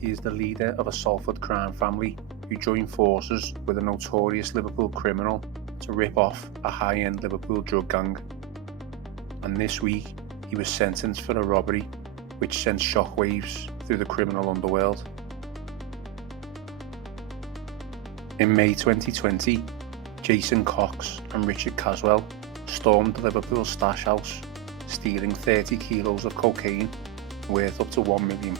He is the leader of a Salford crime family who joined forces with a notorious Liverpool criminal to rip off a high-end Liverpool drug gang. And this week, he was sentenced for a robbery which sent shockwaves through the criminal underworld. In May 2020, Jason Cox and Richard Caswell stormed the Liverpool stash house, stealing 30 kilos of cocaine worth up to £1 million.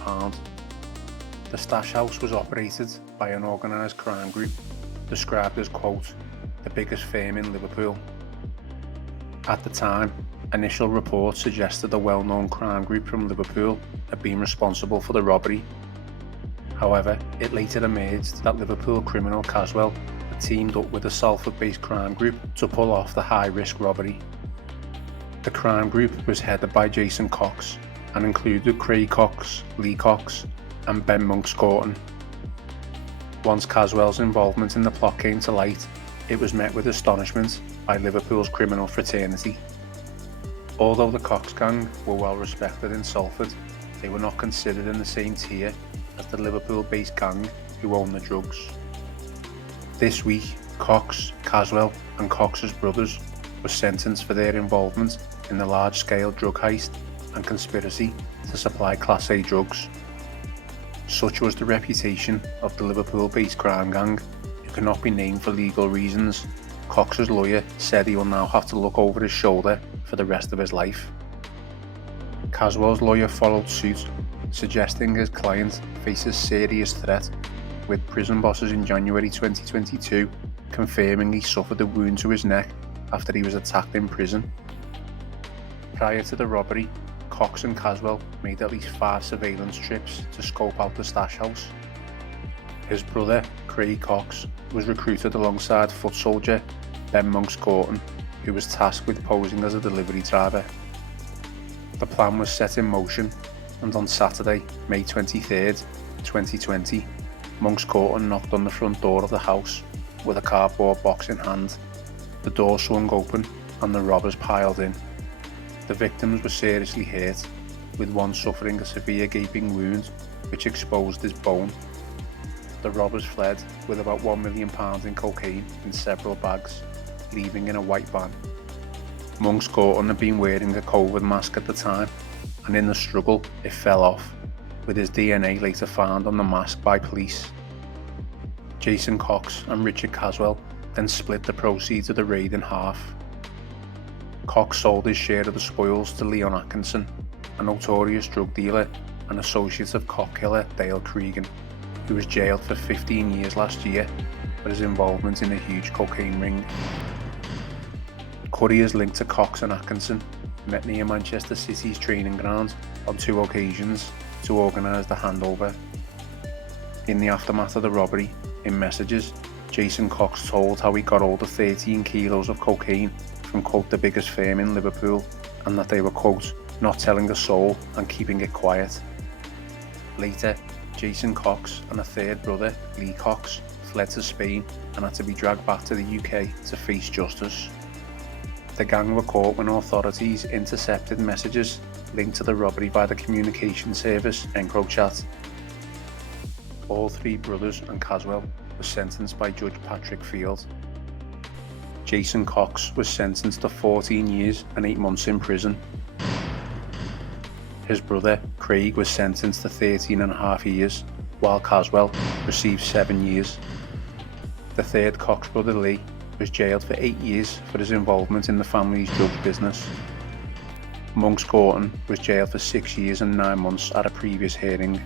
The stash house was operated by an organised crime group described as, quote, the biggest firm in Liverpool. At the time, initial reports suggested a well-known crime group from Liverpool had been responsible for the robbery. However, it later emerged that Liverpool criminal Caswell had teamed up with a Salford-based crime group to pull off the high-risk robbery. The crime group was headed by Jason Cox and included Craig Cox, Lee Cox and Ben Monks-Gorton. Once Caswell's involvement in the plot came to light, it was met with astonishment by Liverpool's criminal fraternity. Although the Cox gang were well respected in Salford, they were not considered in the same tier as the Liverpool-based gang who owned the drugs. This week, Cox, Caswell and Cox's brothers were sentenced for their involvement in the large-scale drug heist and conspiracy to supply Class A drugs. Such was the reputation of the Liverpool-based crime gang, who cannot be named for legal reasons. Cox's lawyer said he will now have to look over his shoulder for the rest of his life. Caswell's lawyer followed suit, suggesting his client faces serious threat, with prison bosses in January 2022 confirming he suffered a wound to his neck after he was attacked in prison. Prior to the robbery, Cox and Caswell made at least 5 surveillance trips to scope out the stash house. His brother, Craig Cox, was recruited alongside foot soldier Ben Monks-Gorton, who was tasked with posing as a delivery driver. The plan was set in motion, and on Saturday, May 23rd, 2020, Monks-Gorton knocked on the front door of the house with a cardboard box in hand. The door swung open and the robbers piled in. The victims were seriously hurt, with one suffering a severe gaping wound which exposed his bone. The robbers fled with about £1 million in cocaine in several bags, leaving in a white van. Monks-Gorton had been wearing a COVID mask at the time, and in the struggle it fell off, with his DNA later found on the mask by police. Jason Cox and Richard Caswell then split the proceeds of the raid in half. Cox sold his share of the spoils to Leon Atkinson, a notorious drug dealer and associate of cop killer Dale Cregan, who was jailed for 15 years last year for his involvement in a huge cocaine ring. Couriers linked to Cox and Atkinson met near Manchester City's training ground on 2 occasions to organise the handover. In the aftermath of the robbery, in messages, Jason Cox told how he got hold of 13 kilos of cocaine from, quote, the biggest firm in Liverpool, and that they were, quote, not telling a soul and keeping it quiet. Later, Jason Cox and a third brother, Lee Cox, fled to Spain and had to be dragged back to the UK to face justice. The gang were caught when authorities intercepted messages linked to the robbery by the communication service EncroChat. All 3 brothers and Caswell were sentenced by Judge Patrick Field. Jason Cox was sentenced to 14 years and 8 months in prison. His brother, Craig, was sentenced to 13.5 years, while Caswell received 7 years. The third Cox brother, Lee, was jailed for 8 years for his involvement in the family's drug business. Monks-Gorton was jailed for 6 years and 9 months at a previous hearing.